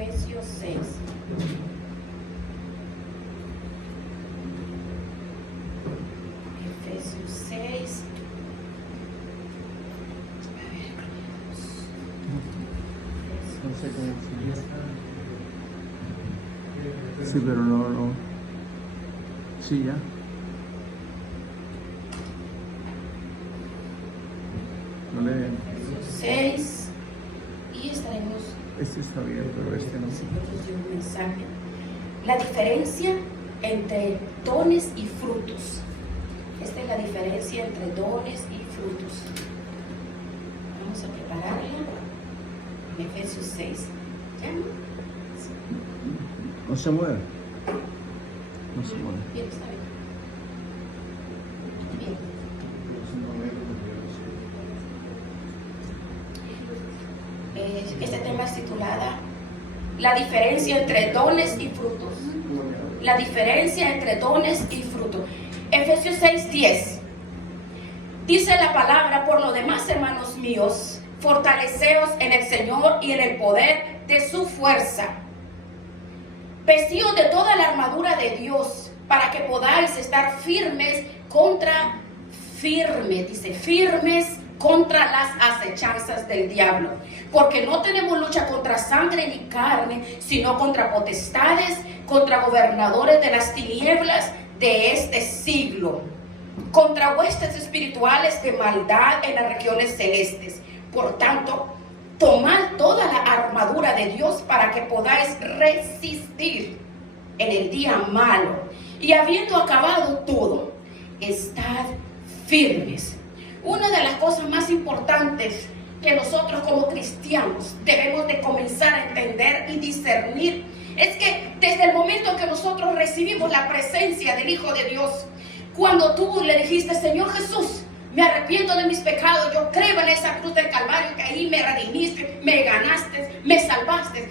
Efesios 6. Efesios 6. No sé cómo se sí, pero no. Sí, ya. No le... Efesios 6. Y estaremos... Este está bien, pero este no. Nosotros dio un mensaje. La diferencia entre dones y frutos. Esta es la diferencia entre dones y frutos. Vamos a prepararla. En Efesios 6. ¿Ya? No se mueve. No se mueve. Bien, está bien. Bien. Este tema es titulada La diferencia entre dones y frutos. La diferencia entre dones y frutos. Efesios 6:10. Dice la palabra: por lo demás, hermanos míos, fortaleceos en el Señor y en el poder de su fuerza. Vestidos de toda la armadura de Dios, para que podáis estar firmes contra las acechanzas del diablo. Porque no tenemos lucha contra sangre ni carne, sino contra potestades, contra gobernadores de las tinieblas de este siglo, contra huestes espirituales de maldad en las regiones celestes. Por tanto, tomad toda la armadura de Dios para que podáis resistir en el día malo. Y habiendo acabado todo, estad firmes. Una de las cosas más importantes que nosotros como cristianos debemos de comenzar a entender y discernir es que desde el momento en que nosotros recibimos la presencia del Hijo de Dios, cuando tú le dijiste: Señor Jesús, me arrepiento de mis pecados, yo creo en esa cruz del Calvario, que ahí me redimiste, me ganaste, me salvaste,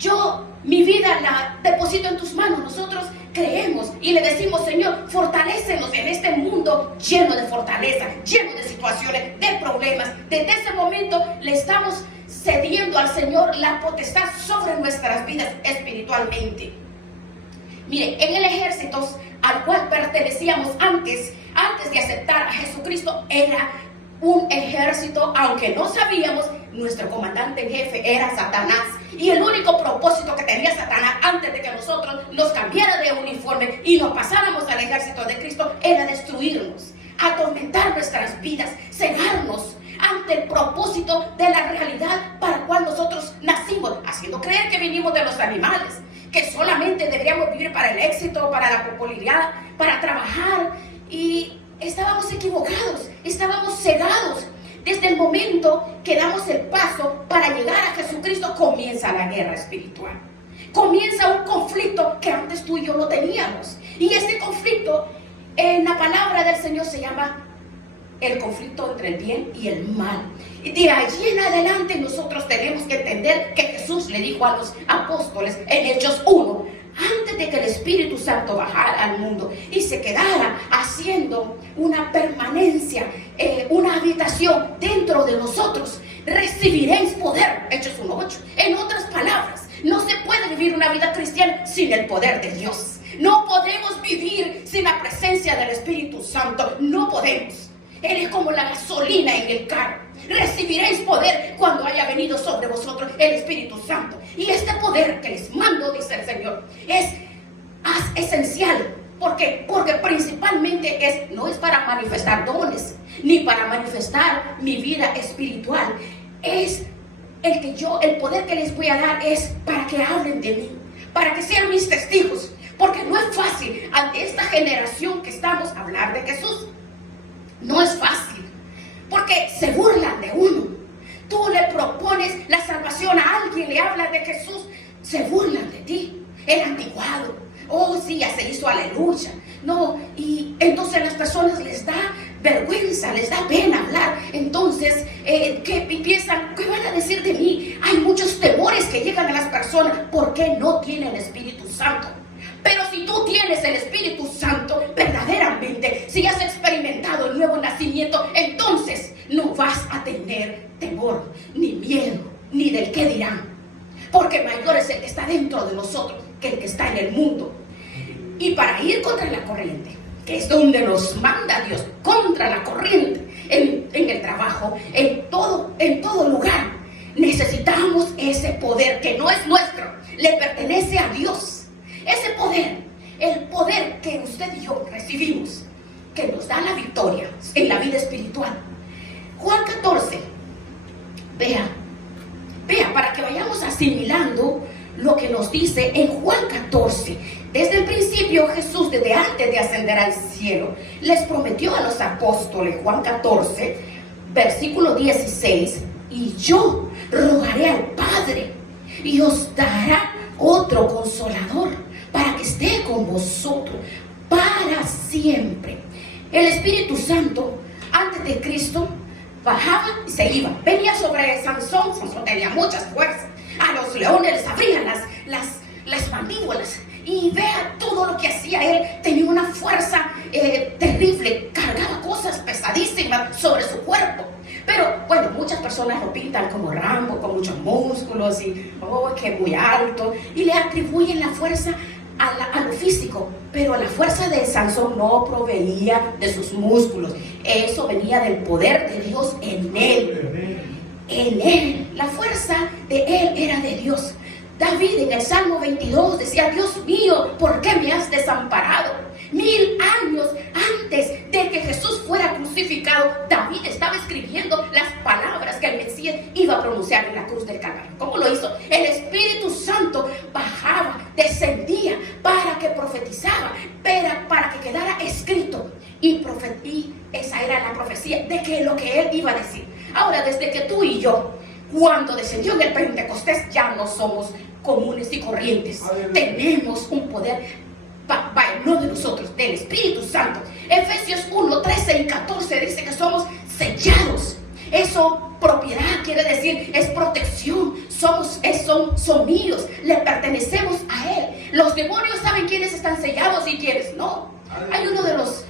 yo mi vida la deposito en tus manos. Nosotros creemos y le decimos: Señor, fortalécenos en este mundo lleno de fortaleza, lleno de situaciones, de problemas. Desde ese momento le estamos cediendo al Señor la potestad sobre nuestras vidas espiritualmente. Mire, en el ejército al cual pertenecíamos antes de aceptar a Jesucristo, era un ejército, aunque no sabíamos, nuestro comandante en jefe era Satanás. Y el único propósito que tenía Satanás antes de que nosotros nos cambiara de uniforme y nos pasáramos al ejército de Cristo era destruirnos, atormentar nuestras vidas, cegarnos ante el propósito de la realidad para la cual nosotros nacimos, haciendo creer que vinimos de los animales, que solamente deberíamos vivir para el éxito, para la popularidad, para trabajar. Y estábamos equivocados, estábamos cegados. Desde el momento que damos el paso para llegar a Jesucristo, comienza la guerra espiritual. Comienza un conflicto que antes tú y yo no teníamos. Y este conflicto, en la palabra del Señor, se llama el conflicto entre el bien y el mal. Y de allí en adelante nosotros tenemos que entender que Jesús le dijo a los apóstoles en Hechos 1, antes de que el Espíritu Santo bajara al mundo y se quedara haciendo una permanencia, una habitación dentro de nosotros, recibiréis poder. Hechos 1:8. En otras palabras, no se puede vivir una vida cristiana sin el poder de Dios. No podemos vivir sin la presencia del Espíritu Santo. No podemos. Él es como la gasolina en el carro. Recibiréis poder cuando haya venido sobre vosotros el Espíritu Santo. Y este poder que les mando, dice el Señor, es esencial. ¿Por qué? Porque principalmente no es para manifestar dones, ni para manifestar mi vida espiritual. Es el poder que les voy a dar es para que hablen de mí, para que sean mis testigos. Porque no es fácil ante esta generación que estamos a hablar de Jesús. No es fácil, porque se burlan de uno. Tú le propones la salvación a alguien, le hablas de Jesús, se burlan de ti. El antiguado, oh sí, ya se hizo, aleluya. No, y entonces a las personas les da vergüenza, les da pena hablar. Entonces, que piensan, ¿qué van a decir de mí? Hay muchos temores que llegan a las personas porque no tienen el Espíritu Santo. Pero si tú tienes el Espíritu Santo, verdaderamente, si has experimentado el nuevo nacimiento, entonces no vas a tener temor, ni miedo, ni del qué dirán. porque mayor es el que está dentro de nosotros que el que está en el mundo. Y para ir contra la corriente, que es donde nos manda Dios, contra la corriente, en el trabajo, en todo lugar, necesitamos ese poder que no es nuestro, le pertenece a Dios. Ese poder, el poder que usted y yo recibimos, que nos da la victoria en la vida espiritual. Juan 14, vea, para que vayamos asimilando lo que nos dice en Juan 14. Desde el principio Jesús, desde antes de ascender al cielo, les prometió a los apóstoles, Juan 14, versículo 16, y yo rogaré al Padre y os dará otro consolador para que esté con vosotros para siempre. El Espíritu Santo, antes de Cristo, bajaba y se iba. Venía sobre Sansón. Sansón tenía muchas fuerzas. A los leones les abrían las mandíbulas. Y vea todo lo que hacía él. Tenía una fuerza terrible. Cargaba cosas pesadísimas sobre su cuerpo. Pero bueno, muchas personas lo pintan como Rambo, con muchos músculos y que muy alto. Y le atribuyen la fuerza a lo físico. Pero la fuerza de Sansón no provenía de sus músculos. Eso venía del poder de Dios en él. En él. La fuerza de él era de Dios. David en el Salmo 22 decía: Dios mío, ¿por qué me has desamparado? 1000 años antes de que Jesús fuera crucificado, David estaba escribiendo las palabras que el Mesías iba a pronunciar en la cruz del Calvario. ¿Cómo lo hizo? El Espíritu Santo bajaba, descendía para que profetizaba, para que quedara escrito. Y esa era la profecía de que lo que él iba a decir. Ahora, desde que tú y yo, cuando descendió en el Pentecostés, ya no somos comunes y corrientes. Tenemos un poder, no de nosotros, del Espíritu Santo. Efesios 1, 13 y 14 dice que somos sellados. Eso, propiedad, quiere decir, es protección. Son míos, le pertenecemos a Él. Los demonios saben quiénes están sellados y quiénes no. Hay uno de los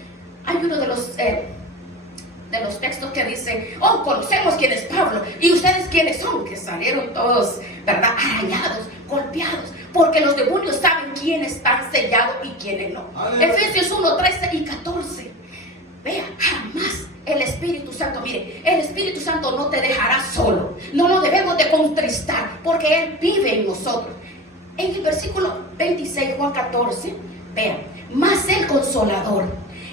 textos que dice: conocemos quién es Pablo y ustedes quiénes son, que salieron todos, ¿verdad?, arañados, golpeados, porque los demonios saben quiénes están sellados y quiénes no. Efesios 1, 13 y 14. Vea, jamás el Espíritu Santo, mire, el Espíritu Santo no te dejará solo. No lo debemos de contristar, porque Él vive en nosotros. En el versículo 26, Juan 14, vean: mas el Consolador,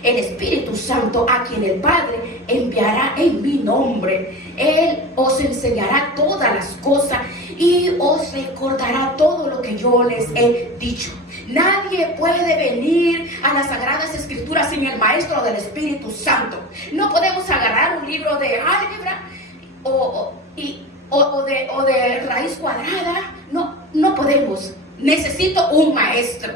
el Espíritu Santo, a quien el Padre enviará en mi nombre, Él os enseñará todas las cosas y os recordará todo lo que yo les he dicho. Nadie puede venir a las Sagradas Escrituras sin el Maestro del Espíritu Santo. No podemos agarrar un libro de álgebra o de raíz cuadrada. No podemos. Necesito un maestro.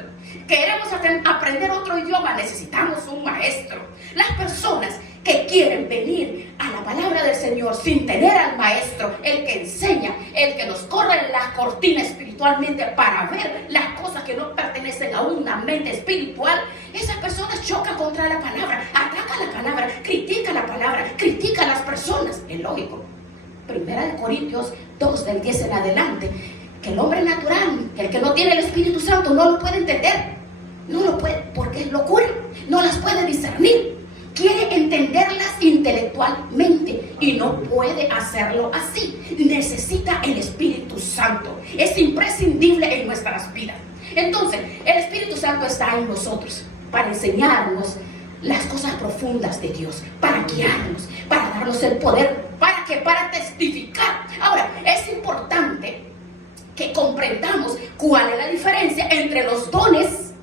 Queremos aprender otro idioma, necesitamos un maestro. Las personas que quieren venir a la palabra del Señor sin tener al maestro, el que enseña, el que nos corre la cortina espiritualmente para ver las cosas que no pertenecen a una mente espiritual, esas personas chocan contra la palabra, atacan la palabra, critican la palabra, critican a las personas. Es lógico. Primera de Corintios 2, del 10 en adelante, que el hombre natural, el que no tiene el Espíritu Santo, no lo puede entender. No lo puede, porque es locura. No las puede discernir. Quiere entenderlas intelectualmente y no puede hacerlo así. Necesita el Espíritu Santo. Es imprescindible en nuestras vidas. Entonces, el Espíritu Santo está en nosotros para enseñarnos las cosas profundas de Dios, para guiarnos, para darnos el poder, para testificar. Ahora, es importante que comprendamos cuál es la diferencia entre los dones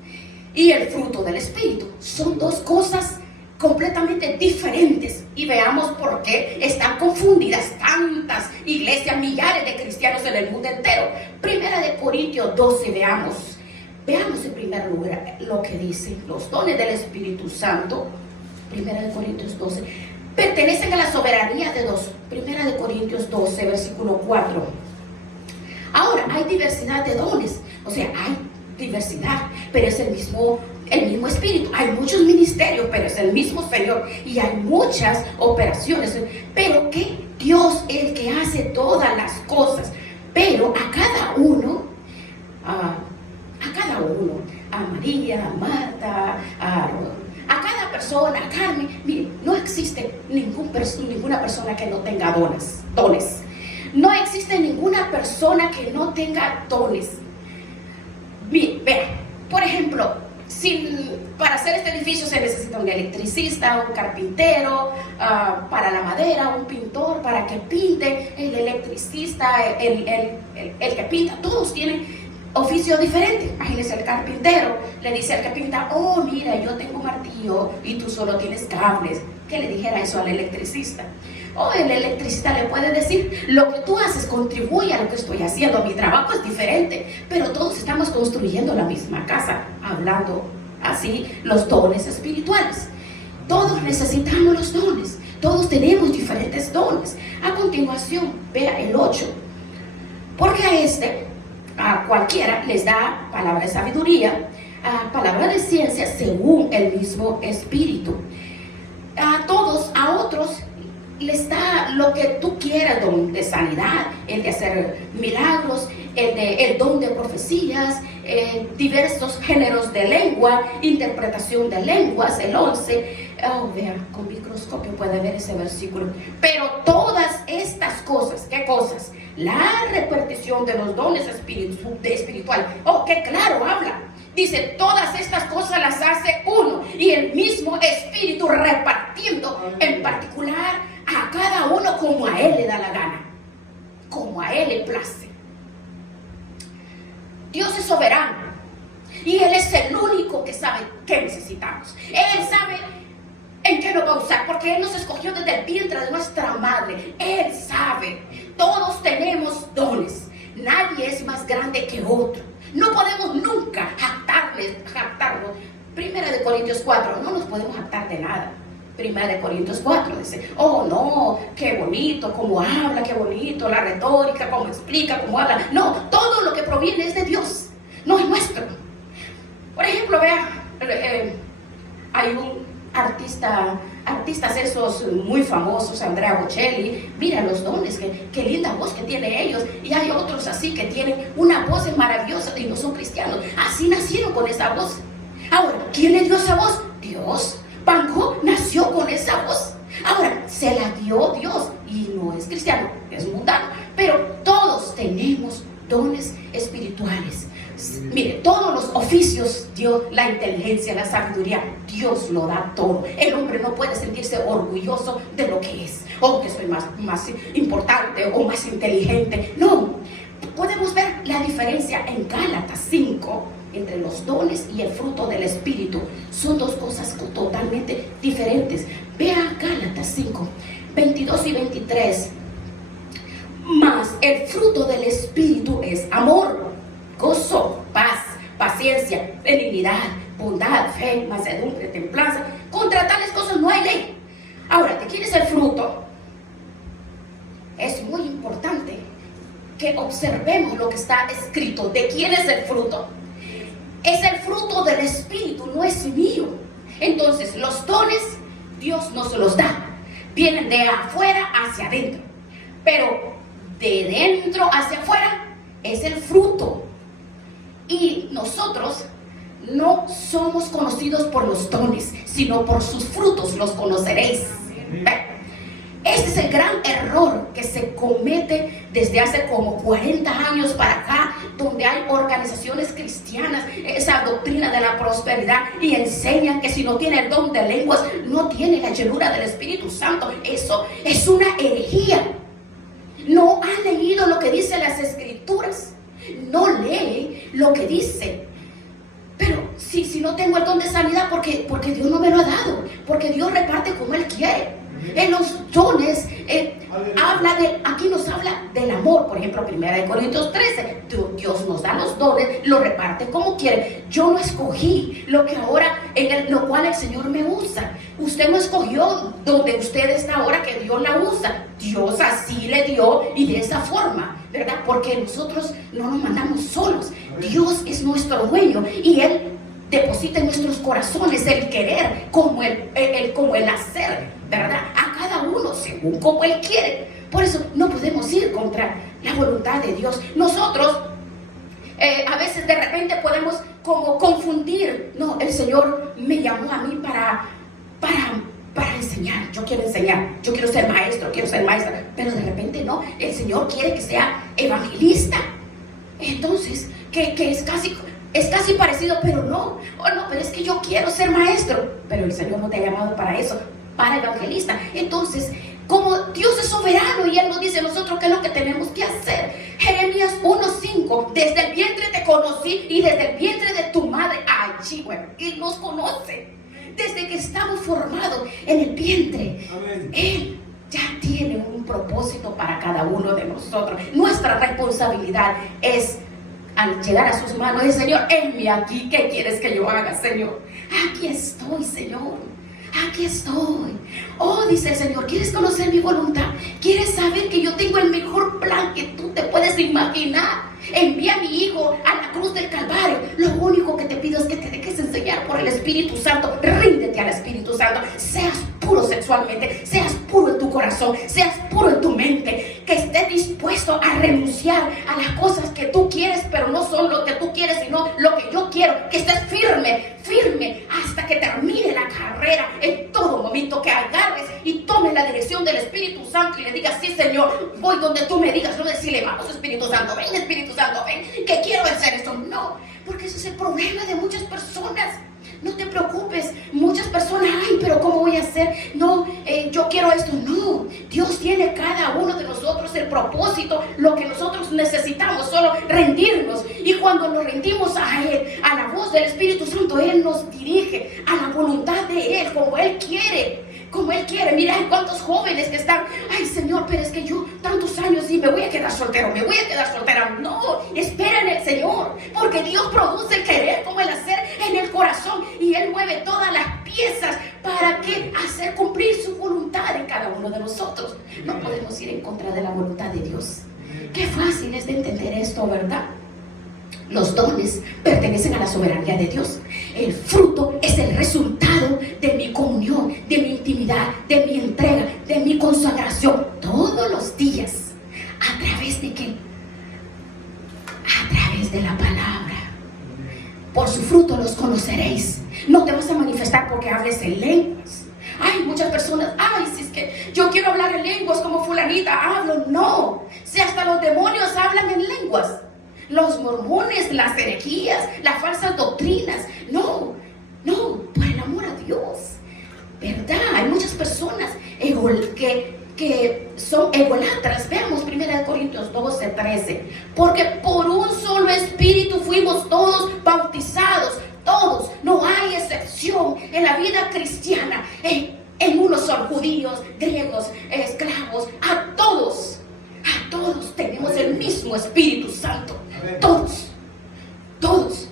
y el fruto del Espíritu. Son dos cosas completamente diferentes, y veamos por qué están confundidas tantas iglesias, millares de cristianos en el mundo entero. Primera de Corintios 12, veamos en primer lugar lo que dice. Los dones del Espíritu Santo, Primera de Corintios 12, pertenecen a la soberanía de Dios. Primera de Corintios 12, versículo 4. Ahora, hay diversidad de dones, o sea, hay diversidad, pero es el mismo Espíritu. Hay muchos ministerios, pero es el mismo Señor, y hay muchas operaciones, pero que Dios es el que hace todas las cosas. Pero a cada uno, a María, a Marta, a cada persona, a Carmen, mire, no existe ninguna persona que no tenga dones. No existe ninguna persona que no tenga dones. Mire, vea, por ejemplo, para hacer este edificio se necesita un electricista, un carpintero, para la madera, un pintor para que pinte, el electricista, el que pinta, todos tienen oficio diferente. Imagínese, el carpintero le dice al que pinta: oh, mira, yo tengo martillo y tú solo tienes cables. ¿Qué le dijera eso al electricista? O el electricista le puede decir: lo que tú haces contribuye a lo que estoy haciendo, mi trabajo es diferente, pero todos estamos construyendo la misma casa, hablando así los dones espirituales. Todos necesitamos los dones, todos tenemos diferentes dones. A continuación, vea el 8, porque a cualquiera les da palabra de sabiduría, palabra de ciencia según el mismo Espíritu. A otros les da lo que tú quieras: don de sanidad, el de hacer milagros, el don de profecías, diversos géneros de lengua, interpretación de lenguas, el 11. Vea, con microscopio puede ver ese versículo. Pero todas estas cosas, ¿qué cosas? La repartición de los dones espirituales. Oh, qué claro habla. Dice: todas estas cosas las hace uno, y el mismo Espíritu, repartiendo en particular a cada uno como a él le da la gana, como a él le place. Dios es soberano y Él es el único que sabe qué necesitamos. Él sabe en qué nos va a usar, porque Él nos escogió desde el vientre de nuestra madre. Él sabe. Todos tenemos dones. Nadie es más grande que otro. No podemos nunca jactarnos. 1 Corintios 4, no nos podemos jactar de nada. 1 Corintios 4 dice: oh no, qué bonito cómo habla, qué bonito la retórica, cómo explica, cómo habla. No, todo lo que proviene es de Dios, no es nuestro. Por ejemplo, vea, hay un artistas esos muy famosos, Andrea Bocelli. Mira los dones, qué linda voz que tienen ellos. Y hay otros así que tienen una voz maravillosa y no son cristianos. Así nacieron con esa voz. Ahora, ¿quién le dio esa voz? Dios. Van Gogh nació con esa voz. Ahora, se la dio Dios y no es cristiano, es mundano. Pero todos tenemos dones espirituales. Mire, todos los oficios, Dios, la inteligencia, la sabiduría, Dios lo da todo. El hombre no puede sentirse orgulloso de lo que es, o que soy más importante o más inteligente. No, podemos ver la diferencia en Gálatas 5 entre los dones y el fruto del Espíritu. Son dos cosas totalmente diferentes. Vea Gálatas 5, 22 y 23. Mas el fruto del Espíritu es amor, gozo, paz, paciencia, benignidad, bondad, fe, mansedumbre, templanza. Contra tales cosas no hay ley. Ahora, ¿de quién es el fruto? Es muy importante que observemos lo que está escrito. ¿De quién es el fruto? Es el fruto del Espíritu, no es mío. Entonces, los dones Dios no se los da. Vienen de afuera hacia adentro. Pero de dentro hacia afuera es el fruto. Y nosotros no somos conocidos por los dones, sino por sus frutos los conoceréis. Este es el gran error que se comete desde hace como 40 años para acá, donde hay organizaciones cristianas, esa doctrina de la prosperidad, y enseñan que si no tiene el don de lenguas, no tiene la llenura del Espíritu Santo. Eso es una herejía. No ha leído lo que dice las Escrituras, no lee lo que dice. Pero si no tengo el don de sanidad, porque Dios no me lo ha dado, porque Dios reparte como Él quiere. En los dones aquí nos habla del amor. Por ejemplo, 1 Corintios 13, Dios nos da los dones, lo reparte como quiere. Yo no escogí lo que ahora, lo cual el Señor me usa. Usted no escogió donde usted está ahora, que Dios la usa. Dios así le dio y de esa forma, ¿verdad? Porque nosotros no nos mandamos solos. Dios es nuestro dueño y Él deposita en nuestros corazones el querer como el hacer, ¿verdad? A cada uno según como Él quiere. Por eso no podemos ir contra la voluntad de Dios. Nosotros a veces de repente podemos como confundir. No, el Señor me llamó a mí para enseñar. Yo quiero enseñar, yo quiero ser maestro, quiero ser maestra. Pero de repente no, el Señor quiere que sea evangelista. Entonces, que es casi parecido, pero no. Oh, no, pero es que yo quiero ser maestro. Pero el Señor no te ha llamado para eso, para evangelista. Entonces, como Dios es soberano y Él nos dice a nosotros qué es lo que tenemos que hacer. Jeremías 1:5, desde el vientre te conocí y desde el vientre de tu madre, allí, bueno, Él nos conoce. Desde que estamos formados en el vientre, amén, Él ya tiene un propósito para cada uno de nosotros. Nuestra responsabilidad es, al llegar a sus manos, es: Señor, envíame aquí, ¿qué quieres que yo haga, Señor? Aquí estoy, Señor, aquí estoy. Oh, dice el Señor, ¿quieres conocer mi voluntad? ¿Quieres saber que yo tengo el mejor plan que tú te puedes imaginar? Envié a mi Hijo a la cruz del Calvario. Lo único que te pido es que te dejes enseñar por el Espíritu Santo. Ríndete al Espíritu Santo. Seas puro sexualmente, seas puro en tu corazón, seas puro en tu mente, que estés dispuesto a renunciar a las cosas que tú quieres, pero no son lo que tú quieres, sino lo que yo quiero. Que estés firme, firme hasta que termine la carrera. En todo momento que agarres y tomes la dirección del Espíritu Santo y le digas: sí, Señor, voy donde tú me digas. No decirle: vamos, Espíritu Santo, ven, Espíritu Santo, ven, que quiero hacer esto. No, porque ese es el problema de muchas personas. No te preocupes, muchas personas: ay, pero ¿cómo voy a hacer? No, yo quiero esto. No, Dios tiene cada uno de nosotros el propósito, lo que nosotros necesitamos, solo rendirnos. Y cuando nos rendimos a Él, a la voz del Espíritu Santo, Él nos dirige a la voluntad de Él, como Él quiere. Como Él quiere. Mira cuántos jóvenes que están: ay, Señor, pero es que yo tantos años y me voy a quedar soltero, me voy a quedar soltera. No, espera en el Señor, porque Dios produce el querer como el hacer en el corazón, y Él mueve todas las piezas para que hacer cumplir su voluntad en cada uno de nosotros. No podemos ir en contra de la voluntad de Dios. Qué fácil es de entender esto, ¿verdad? Los dones pertenecen a la soberanía de Dios. El fruto es el resultado de mi comunión, de mi intimidad, de mi entrega, de mi consagración todos los días. ¿A través de qué? A través de la palabra. Por su fruto los conoceréis. No te vas a manifestar porque hables en lenguas. Hay muchas personas: ay, si es que yo quiero hablar en lenguas como fulanita, hablo. No, si hasta los demonios hablan en lenguas. Los mormones, las herejías, las falsas doctrinas. No, por el amor a Dios, ¿verdad? Hay muchas personas que son egolatras. Veamos 1 Corintios 12:13. Porque por un solo espíritu fuimos todos bautizados, todos, no hay excepción en la vida cristiana. En unos son judíos, griegos, esclavos, a todos tenemos el mismo Espíritu Santo. Todos.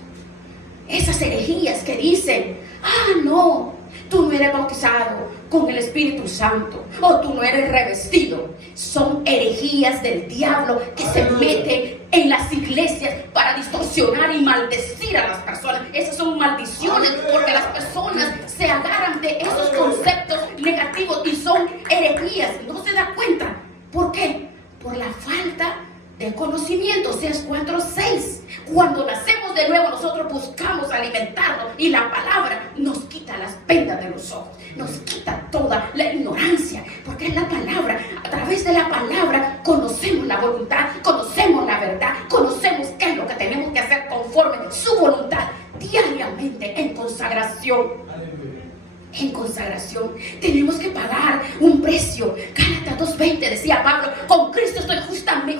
Esas herejías que dicen: ah, no, tú no eres bautizado con el Espíritu Santo, o tú no eres revestido, son herejías del diablo que se meten en las iglesias para distorsionar y maldecir a las personas. Esas son maldiciones, porque las personas se agarran de esos conceptos negativos y son herejías. No se da cuenta. ¿Por qué? Por la falta de conocimiento. Oseas 4:6. Cuando nacemos de nuevo, nosotros buscamos alimentarnos, y la palabra nos quita las vendas de los ojos, nos quita toda la ignorancia, porque es la palabra. A través de la palabra conocemos la voluntad, conocemos la verdad, conocemos qué es lo que tenemos que hacer conforme su voluntad, diariamente en consagración. En consagración tenemos que pagar un precio. Gálatas 2:20 decía Pablo: con Cristo estoy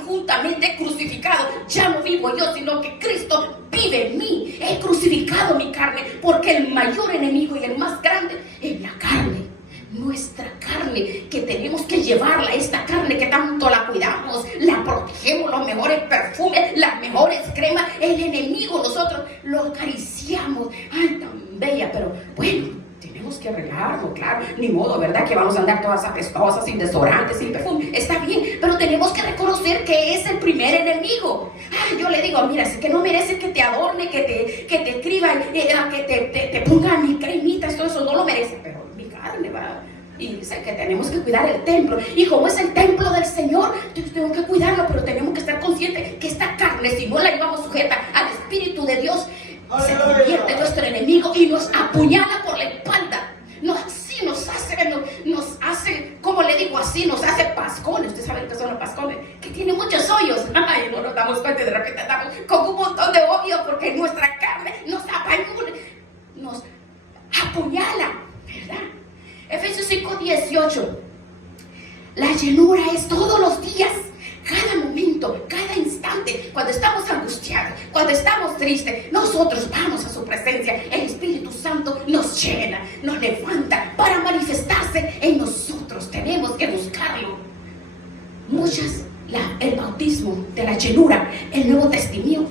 juntamente crucificado. Ya no vivo yo, sino que Cristo vive en mí. He crucificado mi carne, porque el mayor enemigo y el más grande es la carne. Nuestra carne, que tenemos que llevarla, esta carne que tanto la cuidamos, la protegemos, los mejores perfumes, las mejores cremas. El enemigo, nosotros lo acariciamos. Ay, tan bella, pero bueno, tenemos que arreglarlo, claro, ni modo, ¿verdad? Que vamos a andar todas apestosas, sin desodorante, sin perfume. Está bien, pero tenemos que reconocer que es el primer enemigo. Yo le digo: mira, si que no mereces que te adorne, que te escriba, que te ponga mi cremitas, todo eso no lo merece, pero mi carne va. y dice que tenemos que cuidar el templo. Y como es el templo del Señor, tenemos que cuidarlo, pero tenemos que estar conscientes que esta carne, si no la llevamos sujeta al Espíritu de Dios, se convierte en nuestro enemigo y nos apuñala por la espalda. Nos hace, como le digo así, nos hace pascones. Ustedes saben que son los pascones, que tienen muchos hoyos. Ay, no nos damos cuenta y de repente estamos con un montón de hoyos porque nuestra carne nos apuñala, ¿verdad? Efesios 5:18. La llenura es todos los días, cada momento, cada instante. Cuando estamos angustiados, cuando estamos tristes, nosotros vamos a su presencia. El Espíritu Santo nos llena, nos levanta para manifestarse en nosotros. Tenemos que buscarlo. El bautismo de la llenura, el nuevo testimonio,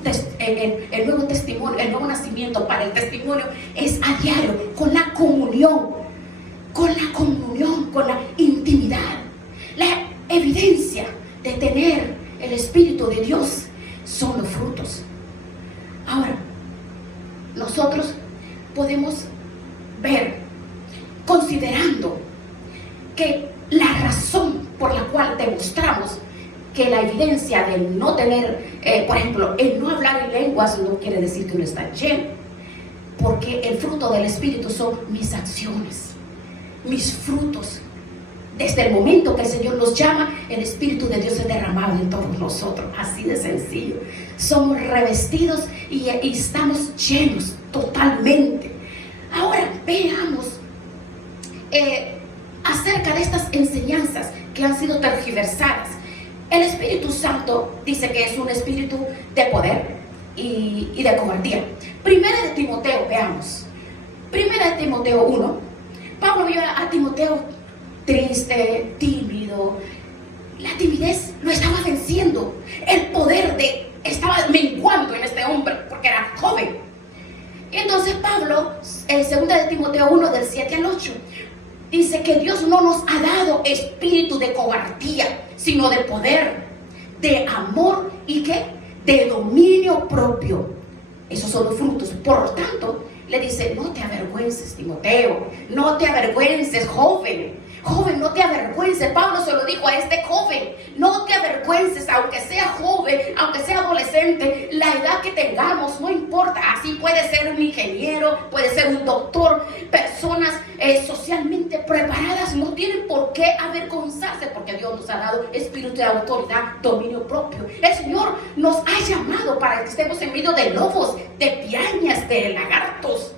el nuevo nacimiento para el testimonio es a diario, con la comunión, con la intimidad. La evidencia de tener el Espíritu de Dios son los frutos. Ahora, nosotros podemos ver, considerando que la razón por la cual demostramos que la evidencia de no tener, por ejemplo, el no hablar en lenguas no quiere decir que uno está lleno, porque el fruto del Espíritu son mis acciones, mis frutos. Desde el momento que el Señor nos llama, el Espíritu de Dios es derramado en todos nosotros, así de sencillo. Somos revestidos y estamos llenos totalmente. Ahora veamos acerca de estas enseñanzas que han sido tergiversadas. El Espíritu Santo dice que es un espíritu de poder y de cobardía. Primera de Timoteo, veamos. Primera de Timoteo 1. Pablo vio a Timoteo triste, tímido. La timidez lo estaba venciendo. El poder estaba menguando en este hombre porque era joven. Y entonces Pablo, en 2 de Timoteo 1, del 7 al 8, dice que Dios no nos ha dado espíritu de cobardía, sino de poder, de amor y ¿qué? De dominio propio. Esos son los frutos. Por lo tanto, le dice, no te avergüences, Timoteo, no te avergüences, joven. Joven, no te avergüences. Pablo se lo dijo a este joven, no te avergüences, aunque sea joven, aunque sea adolescente, la edad que tengamos, no importa. Así puede ser un ingeniero, puede ser un doctor. Personas socialmente preparadas no tienen por qué avergonzarse, porque Dios nos ha dado espíritu de autoridad, dominio propio. El Señor nos ha llamado para que estemos en medio de lobos, de pirañas, de lagartos.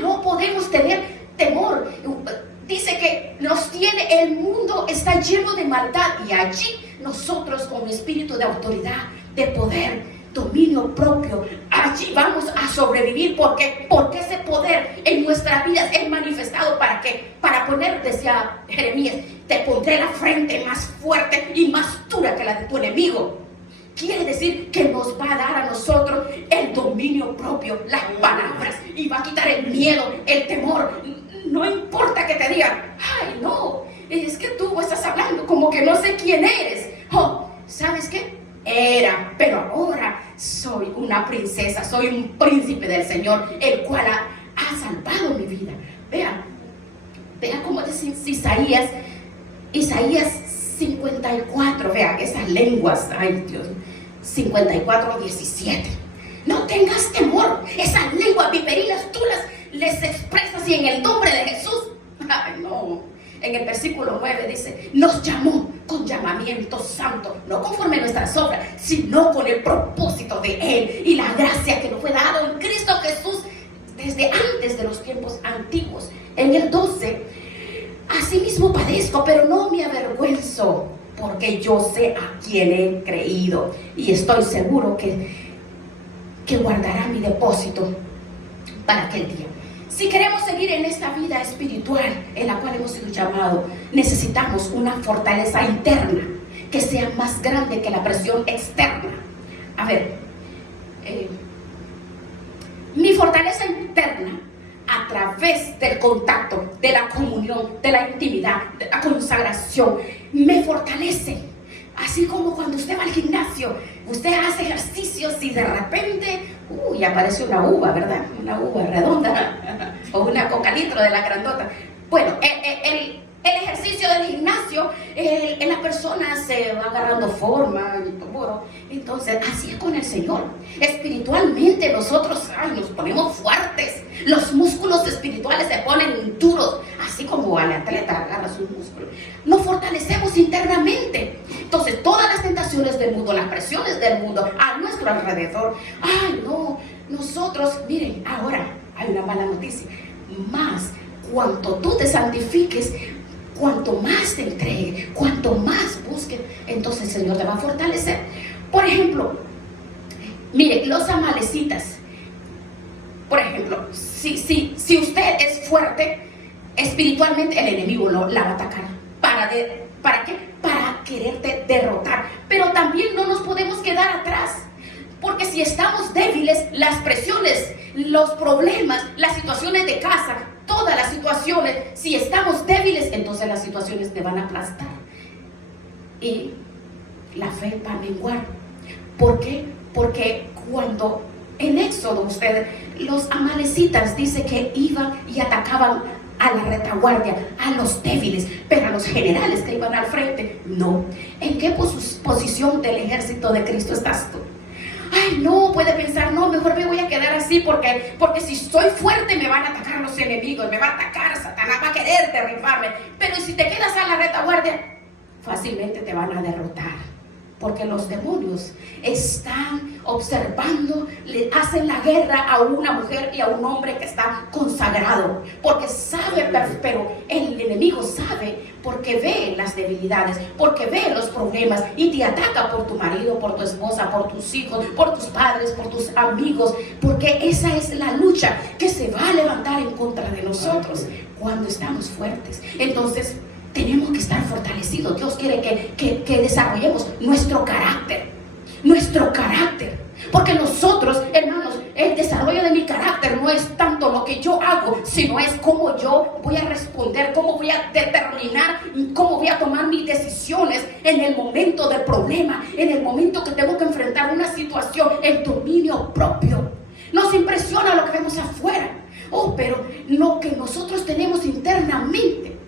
No podemos tener temor. Dice que el mundo está lleno de maldad, y allí nosotros con espíritu de autoridad, de poder, dominio propio, allí vamos a sobrevivir, porque ese poder en nuestras vidas es manifestado. ¿Para qué? Para poner, decía Jeremías, te pondré la frente más fuerte y más dura que la de tu enemigo. Quiere decir que nos va a dar a nosotros el dominio propio, las palabras, y va a quitar el miedo, el temor. No importa que te digan, ay no, es que tú estás hablando como que no sé quién eres. ¿Sabes qué? Pero ahora soy una princesa, soy un príncipe del Señor, el cual ha salvado mi vida. Vean cómo dice Isaías 54, vean esas lenguas, ay Dios, 54:17. No tengas temor, esas lenguas viperinas tú les expresas y en el nombre de Jesús. Ay no, en el versículo 9 dice, nos llamó con llamamiento santo, no conforme a nuestras obras, sino con el propósito de Él y la gracia que nos fue dado en Cristo Jesús desde antes de los tiempos antiguos. En el 12, asimismo padezco, pero no me avergüenzo, porque yo sé a quién he creído y estoy seguro que guardará mi depósito para aquel día. Si queremos seguir en esta vida espiritual en la cual hemos sido llamados, necesitamos una fortaleza interna que sea más grande que la presión externa. A ver, mi fortaleza interna, a través del contacto, de la comunión, de la intimidad, de la consagración, me fortalece. Así como cuando usted va al gimnasio, usted hace ejercicios y de repente, aparece una uva, ¿verdad? Una uva redonda o una coca litro de la grandota. Bueno, El ejercicio del gimnasio, en la persona se va agarrando forma y todo. Entonces, así es con el Señor. Espiritualmente nosotros nos ponemos fuertes. Los músculos espirituales se ponen duros, así como al atleta agarra sus músculos. Nos fortalecemos internamente. Entonces, todas las tentaciones del mundo, las presiones del mundo a nuestro alrededor. Nosotros, miren, ahora hay una mala noticia. Más, cuanto tú te santifiques, cuanto más te entregue, cuanto más busques, entonces el Señor te va a fortalecer. Por ejemplo, mire, los amalecitas. Por ejemplo, si usted es fuerte, espiritualmente el enemigo la va a atacar. ¿Para qué? Para quererte derrotar. Pero también no nos podemos quedar atrás. Porque si estamos débiles, las presiones, los problemas, las situaciones de casa, todas las situaciones, si estamos débiles, entonces las situaciones te van a aplastar. Y la fe va a menguar. ¿Por qué? Porque cuando en Éxodo los amalecitas dice que iban y atacaban a la retaguardia, a los débiles, pero a los generales que iban al frente, no. ¿En qué posición del ejército de Cristo estás tú? No, puede pensar, no, mejor me voy a quedar así porque si soy fuerte me van a atacar los enemigos, me va a atacar Satanás, va a querer derribarme. Pero si te quedas a la retaguardia, fácilmente te van a derrotar. Porque los demonios están observando, le hacen la guerra a una mujer y a un hombre que está consagrado. Porque sabe, pero el enemigo sabe, porque ve las debilidades, porque ve los problemas y te ataca por tu marido, por tu esposa, por tus hijos, por tus padres, por tus amigos. Porque esa es la lucha que se va a levantar en contra de nosotros cuando estamos fuertes. Entonces, tenemos que estar fortalecidos. Dios quiere que desarrollemos nuestro carácter. Porque nosotros, hermanos, el desarrollo de mi carácter no es tanto lo que yo hago, sino es cómo yo voy a responder, cómo voy a determinar, cómo voy a tomar mis decisiones en el momento del problema, en el momento que tengo que enfrentar una situación, el dominio propio. Nos impresiona lo que vemos afuera, pero lo que nosotros tenemos internamente.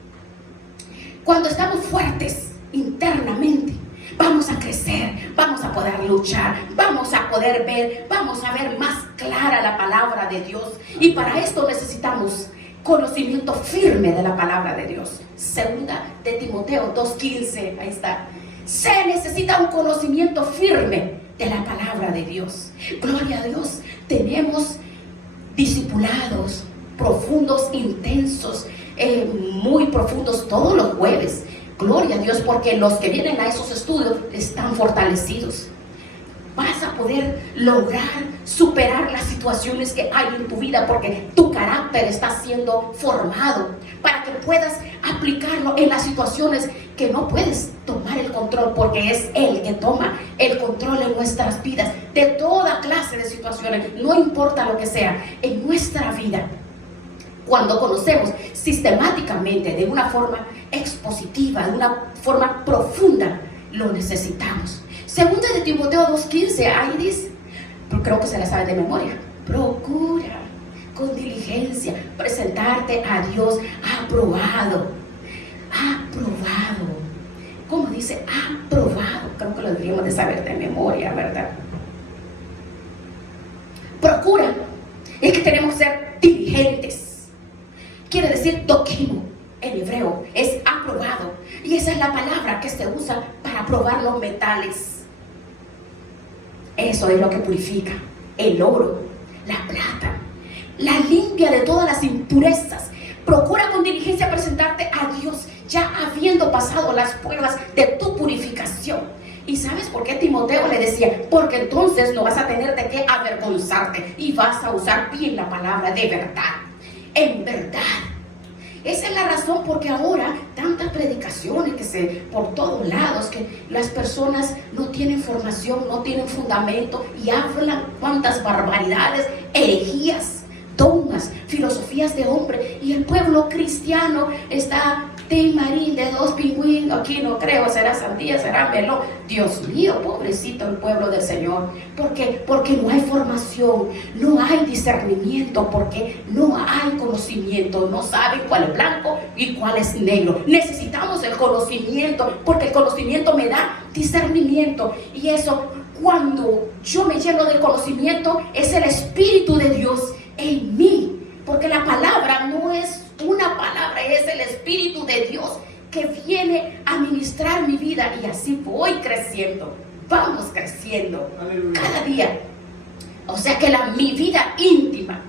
Cuando estamos fuertes internamente, vamos a crecer, vamos a poder luchar, vamos a poder ver, vamos a ver más clara la palabra de Dios. Y para esto necesitamos conocimiento firme de la palabra de Dios. Segunda de Timoteo 2:15, ahí está. Se necesita un conocimiento firme de la palabra de Dios. Gloria a Dios. Tenemos discipulados profundos, intensos, muy profundos todos los jueves. Gloria a Dios, porque los que vienen a esos estudios están fortalecidos. Vas a poder lograr superar las situaciones que hay en tu vida, porque tu carácter está siendo formado para que puedas aplicarlo en las situaciones que no puedes tomar el control, porque es Él que toma el control en nuestras vidas, de toda clase de situaciones, no importa lo que sea, en nuestra vida. Cuando conocemos sistemáticamente, de una forma expositiva, de una forma profunda, lo necesitamos. Segunda de Timoteo 2:15, ahí dice, creo que se la sabe de memoria: procura con diligencia presentarte a Dios aprobado. ¿Cómo dice? Aprobado. Creo que lo deberíamos de saber de memoria, ¿verdad? Procura. Es que tenemos que ser diligentes. Quiere decir doquimo en hebreo, es aprobado. Y esa es la palabra que se usa para probar los metales. Eso es lo que purifica el oro, la plata, la limpia de todas las impurezas. Procura con diligencia presentarte a Dios, ya habiendo pasado las pruebas de tu purificación. ¿Y sabes por qué Timoteo le decía? Porque entonces no vas a tener de qué avergonzarte y vas a usar bien la palabra de verdad. En verdad. Esa es la razón porque ahora tantas predicaciones por todos lados, que las personas no tienen formación, no tienen fundamento y hablan cuantas barbaridades, herejías, dogmas, filosofías de hombre, y el pueblo cristiano está tin marín de 2 pingüinos, aquí no creo, será sandía, será melón. Dios mío, pobrecito el pueblo del Señor. ¿Por qué? Porque no hay formación, no hay discernimiento, porque no hay conocimiento, no saben cuál es blanco y cuál es negro. Necesitamos el conocimiento, porque el conocimiento me da discernimiento, y eso, cuando yo me lleno del conocimiento, es el Espíritu de Dios en mí, porque la palabra no es una palabra, es el Espíritu de Dios que viene a ministrar mi vida, y así voy creciendo, vamos creciendo. Aleluya. Cada día. O sea que mi vida íntima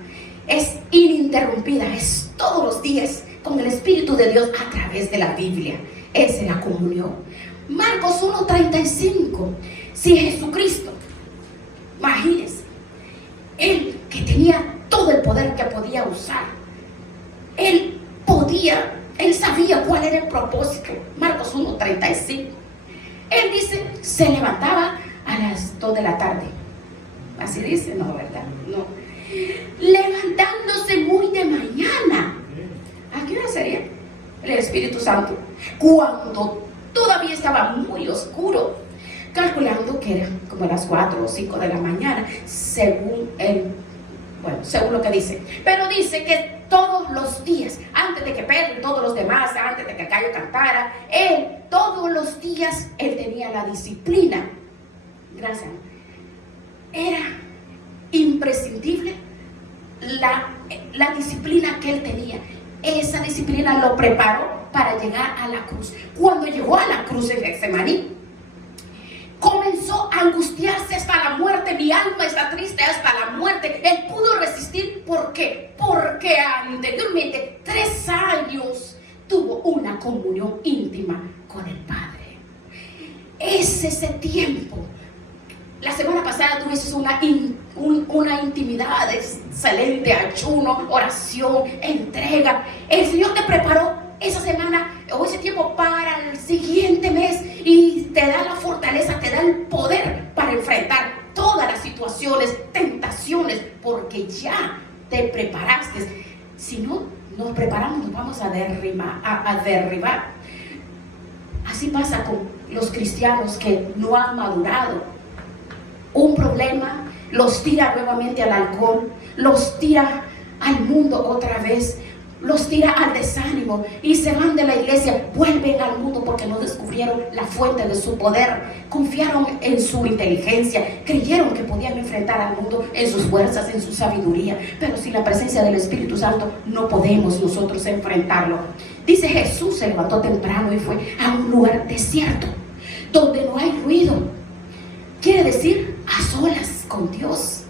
es ininterrumpida, es todos los días con el Espíritu de Dios a través de la Biblia, es la comunión. Marcos 1:35. Si Jesucristo, imagínense, Él que tenía todo el poder que podía usar, Él sabía cuál era el propósito. Marcos 1:35. Él dice, se levantaba a las 2 de la tarde. Así dice, no, ¿verdad? No. Levantándose muy de mañana. ¿A qué hora sería? El Espíritu Santo. Cuando todavía estaba muy oscuro, calculando que era como las 4 o 5 de la mañana, según lo que dice. Pero dice que todos los días, antes de que Pedro y todos los demás, antes de que Gallo cantara, todos los días, él tenía la disciplina. Gracias. Era imprescindible la disciplina que él tenía. Esa disciplina lo preparó para llegar a la cruz. Cuando llegó a la cruz en Getsemaní, comenzó a angustiarse hasta la muerte. Mi alma está triste hasta la muerte. Él pudo resistir. ¿Por qué? Porque anteriormente 3 años tuvo una comunión íntima con el Padre. Es ese tiempo. La semana pasada tuviste una intimidad excelente, ayuno, oración, entrega. El Señor te preparó esa semana o ese tiempo para el siguiente mes, y te da la fortaleza, te da el poder para enfrentar todas las situaciones, tentaciones, porque ya te preparaste. Si no nos preparamos, nos vamos a derribar. Así pasa con los cristianos que no han madurado. Un problema los tira nuevamente al alcohol, los tira al mundo otra vez, los tira al desánimo, y se van de la iglesia, vuelven al mundo porque no descubrieron la fuente de su poder, confiaron en su inteligencia, creyeron que podían enfrentar al mundo en sus fuerzas, en su sabiduría, pero sin la presencia del Espíritu Santo no podemos nosotros enfrentarlo. Dice, Jesús se levantó temprano y fue a un lugar desierto donde no hay ruido. Quiere decir a solas con Dios.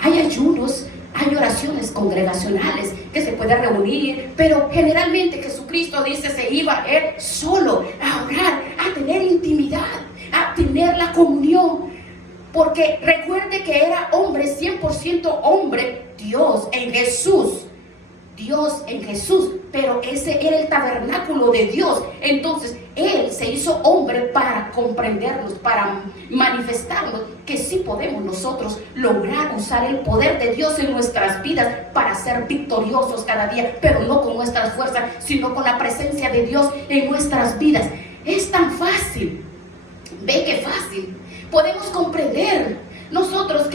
Hay ayunos, hay oraciones congregacionales que se pueden reunir, pero generalmente Jesucristo dice se iba él solo a orar, a tener intimidad, a tener la comunión, porque recuerde que era hombre, 100% hombre, Dios en Jesús, pero ese era el tabernáculo de Dios. Entonces Él se hizo hombre para comprendernos, para manifestarnos que sí podemos nosotros lograr usar el poder de Dios en nuestras vidas para ser victoriosos cada día, pero no con nuestras fuerzas, sino con la presencia de Dios en nuestras vidas. Es tan fácil, ve que fácil, podemos comprender nosotros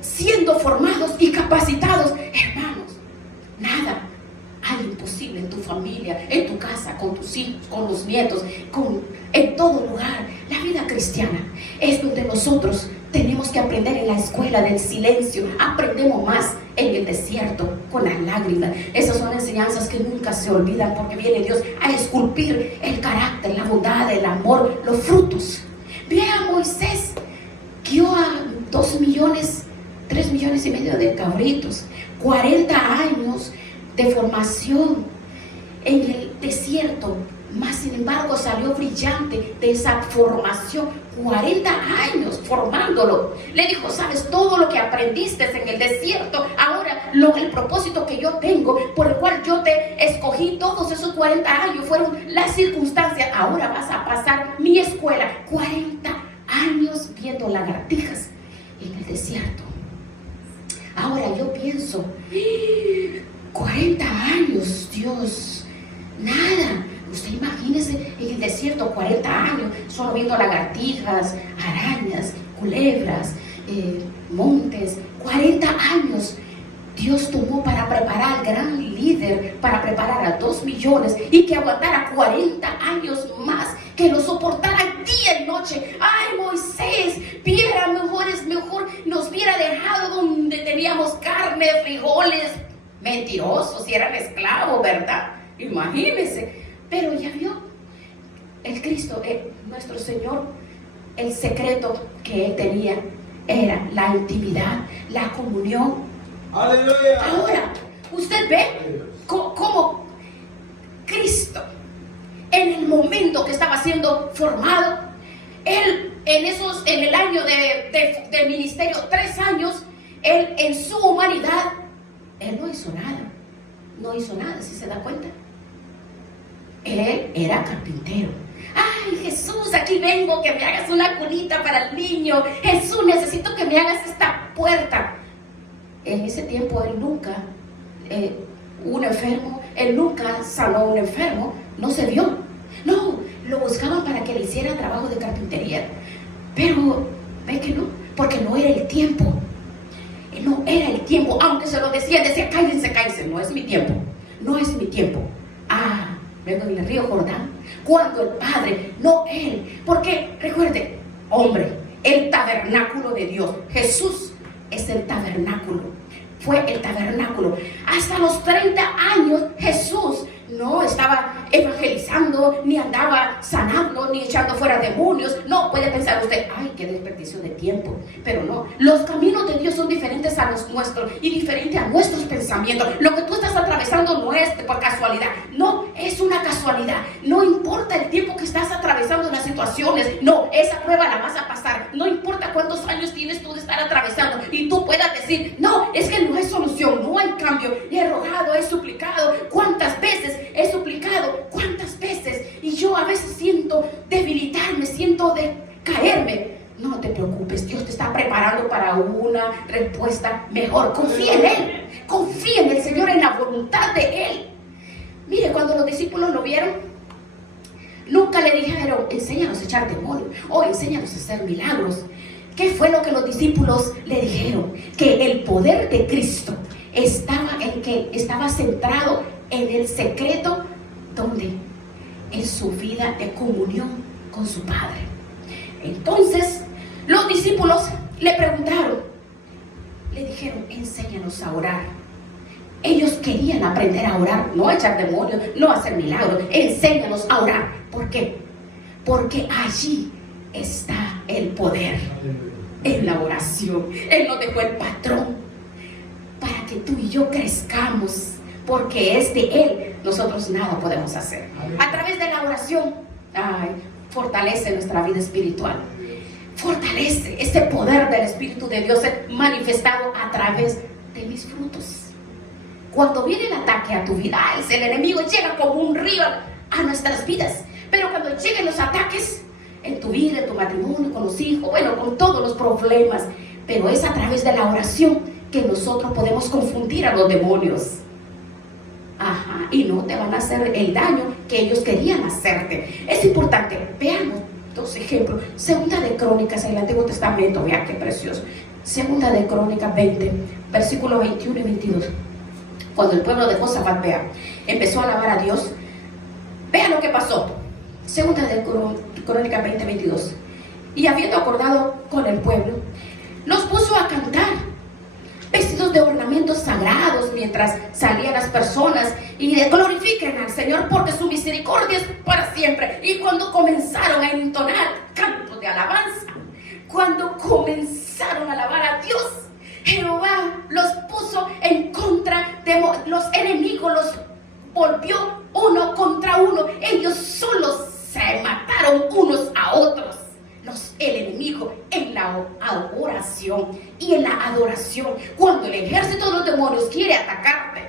siendo formados y capacitados, hermanos, nada hay imposible en tu familia, en tu casa, con tus hijos, con los nietos, en todo lugar. La vida cristiana es donde nosotros tenemos que aprender en la escuela del silencio. Aprendemos más en el desierto, con las lágrimas. Esas son enseñanzas que nunca se olvidan, porque viene Dios a esculpir el carácter, la bondad, el amor, los frutos. Vea a Moisés, guió a 2 millones, 3 millones y medio de cabritos, 40 años de formación en el desierto, mas sin embargo salió brillante de esa formación. 40 años formándolo. Le dijo, sabes, todo lo que aprendiste en el desierto, ahora el propósito que yo tengo, por el cual yo te escogí, todos esos 40 años fueron las circunstancias. Ahora vas a pasar mi escuela, 40 años viendo lagartijas en el desierto. Ahora yo pienso, 40 años, Dios Dios, nada. Usted imagínese en el desierto 40 años, solo viendo lagartijas, arañas, culebras, montes. 40 años Dios tomó para preparar al gran líder, para preparar a 2 millones y que aguantara 40 años más, que lo soportara día y noche. Ay, Moisés, viera mejor nos hubiera dejado donde teníamos carne, frijoles. Mentirosos, si eran esclavos, ¿verdad? Imagínense. Pero ya vio, el Cristo, nuestro Señor, el secreto que Él tenía era la intimidad, la comunión. ¡Aleluya! Ahora, usted ve cómo Cristo, en el momento que estaba siendo formado, Él en el año de ministerio, 3 años, Él en su humanidad, Él no hizo nada, ¿sí se da cuenta? Él era carpintero. Ay, Jesús, aquí vengo, que me hagas una cunita para el niño. Jesús, necesito que me hagas esta puerta. En ese tiempo Él nunca, un enfermo, Él nunca sanó a un enfermo, no se vio. No, lo buscaban para que le hiciera trabajo de carpintería. Pero, ve que no, porque no era el tiempo. No era el tiempo, aunque se lo decía, cállense, no es mi tiempo, no es mi tiempo. Vengo del río Jordán, cuando el Padre, no Él, porque recuerde, hombre, el tabernáculo de Dios, Jesús es el tabernáculo, fue el tabernáculo. Hasta los 30 años Jesús no estaba evangelizando, ni andaba sanando, ni echando fuera demonios. No, puede pensar usted, ay, qué desperdicio de tiempo. Pero no, los caminos de Dios son diferentes a los nuestros y diferentes a nuestros pensamientos. Lo que tú estás atravesando no es por casualidad, no es una casualidad. No importa el tiempo que estás atravesando las situaciones, no, esa prueba la vas a pasar. No importa cuántos años tienes tú de estar atravesando y tú puedas decir, no, es que no hay solución, no hay cambio. He rogado, he suplicado, ¿cuántas veces he suplicado? ¿Cuántas veces? Y yo a veces siento debilitarme, siento caerme. No te preocupes, Dios te está preparando para una respuesta mejor. Confía en Él, confía en el Señor, en la voluntad de Él. Mire, cuando los discípulos lo vieron, nunca le dijeron, enséñanos a echar demonios o enséñanos a hacer milagros. ¿Qué fue lo que los discípulos le dijeron? Que el poder de Cristo estaba centrado en el secreto, donde en su vida de comunión con su Padre. Entonces los discípulos le preguntaron, le dijeron, enséñanos a orar. Ellos querían aprender a orar, no a echar demonios, no a hacer milagros. Enséñanos a orar. ¿Por qué? Porque allí está el poder, en la oración. Él nos dejó el patrón para que tú y yo crezcamos, porque es de Él. Nosotros nada podemos hacer. A través de la oración, fortalece nuestra vida espiritual. Fortalece ese poder del Espíritu de Dios manifestado a través de mis frutos. Cuando viene el ataque a tu vida, el enemigo llega como un río a nuestras vidas. Pero cuando lleguen los ataques en tu vida, en tu matrimonio, con los hijos, bueno, con todos los problemas, pero es a través de la oración que nosotros podemos confundir a los demonios. Y no te van a hacer el daño que ellos querían hacerte. Es importante, veamos 2 ejemplos. Segunda de Crónicas, en el Antiguo Testamento, vea qué precioso. Segunda de Crónicas 20, versículos 21 y 22. Cuando el pueblo de Josafat, vea, empezó a alabar a Dios, vea lo que pasó. Segunda de Crónicas 20, 22. Y habiendo acordado con el pueblo, los puso a cantar, vestidos de ornamentos sagrados, mientras salían las personas y glorifiquen al Señor, porque su misericordia es para siempre. Y cuando comenzaron a entonar cantos de alabanza, cuando comenzaron a alabar a Dios, Jehová los puso en contra de los enemigos, los volvió uno contra uno. Ellos solos se mataron unos a otros, el enemigo, en la oración y en la adoración. Cuando el ejército de los demonios quiere atacarte,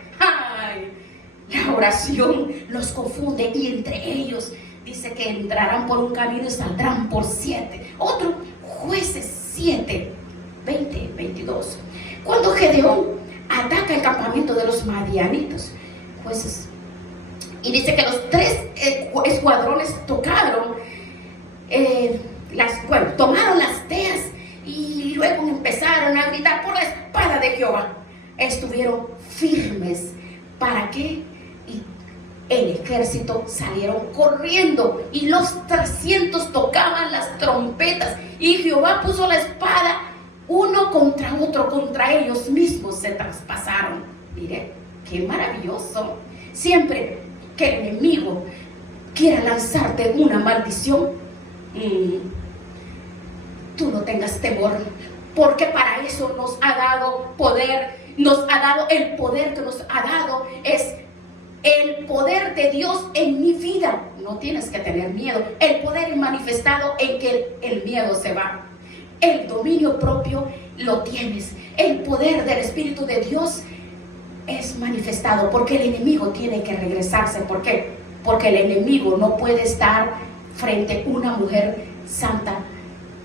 la oración los confunde, y entre ellos dice que entrarán por un camino y saldrán por 7. Otro, Jueces 7, 20, 22. Cuando Gedeón ataca el campamento de los madianitos, Jueces Y dice que los 3 escuadrones tocaron, tomaron las teas y luego empezaron a gritar por la espada de Jehová. Estuvieron firmes. ¿Para qué? Y el ejército salieron corriendo y los 300 tocaban las trompetas y Jehová puso la espada uno contra otro, contra ellos mismos se traspasaron. Mire, qué maravilloso. Siempre que el enemigo quiera lanzarte una maldición, tú no tengas temor, porque para eso nos ha dado poder, nos ha dado el poder que nos ha dado, es el poder de Dios en mi vida. No tienes que tener miedo. El poder es manifestado en que el miedo se va. El dominio propio lo tienes. El poder del Espíritu de Dios es manifestado, porque el enemigo tiene que regresarse. ¿Por qué? Porque el enemigo no puede estar frente a una mujer santa,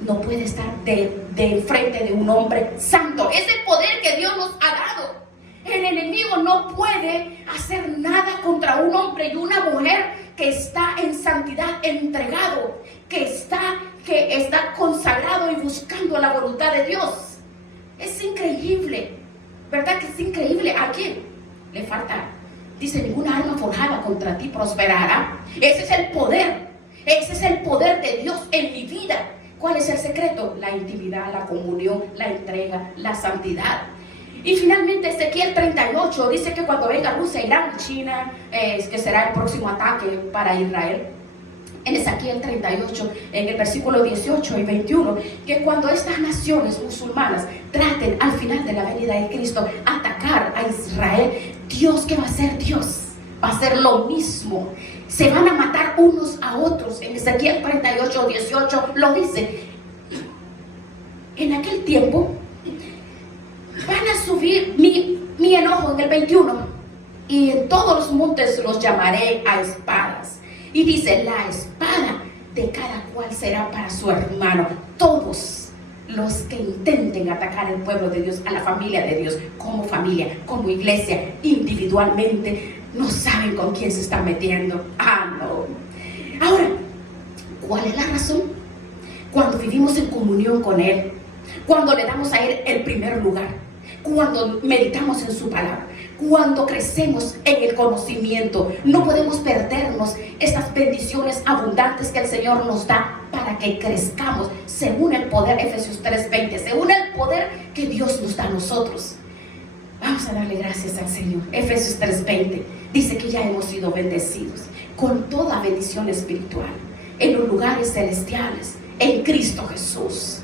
no puede estar de frente de un hombre santo. Es el poder que Dios nos ha dado. El enemigo no puede hacer nada contra un hombre y una mujer que está en santidad, entregado, que está consagrado y buscando la voluntad de Dios. Es increíble, ¿verdad que es increíble? ¿A quién le falta? Dice, ninguna arma forjada contra ti prosperará. Ese es el poder. Ese es el poder de Dios en mi vida. ¿Cuál es el secreto? La intimidad, la comunión, la entrega, la santidad. Y finalmente Ezequiel 38 dice que cuando venga Rusia, Irán, China, que será el próximo ataque para Israel. En Ezequiel 38, en el versículo 18 y 21, que cuando estas naciones musulmanas traten al final de la venida de Cristo atacar a Israel, Dios, ¿qué va a hacer Dios? Va a hacer lo mismo. Se van a matar unos a otros. En Ezequiel 38, 18 lo dice. En aquel tiempo van a subir mi enojo, en el 21, y en todos los montes los llamaré a espadas. Y dice, la espada de cada cual será para su hermano. Todos los que intenten atacar al pueblo de Dios, a la familia de Dios, como familia, como iglesia, individualmente, no saben con quién se están metiendo. No. Ahora, ¿cuál es la razón? Cuando vivimos en comunión con Él, cuando le damos a Él el primer lugar, cuando meditamos en su palabra, cuando crecemos en el conocimiento, no podemos perdernos estas bendiciones abundantes que el Señor nos da para que crezcamos según el poder, Efesios 3:20, según el poder que Dios nos da a nosotros. Vamos a darle gracias al Señor. Efesios 3:20 dice que ya hemos sido bendecidos con toda bendición espiritual en los lugares celestiales en Cristo Jesús.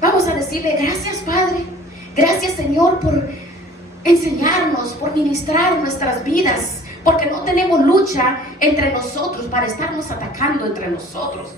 Vamos a decirle gracias, Padre. Gracias, Señor, por enseñarnos, por ministrar nuestras vidas, porque no tenemos lucha entre nosotros para estarnos atacando entre nosotros.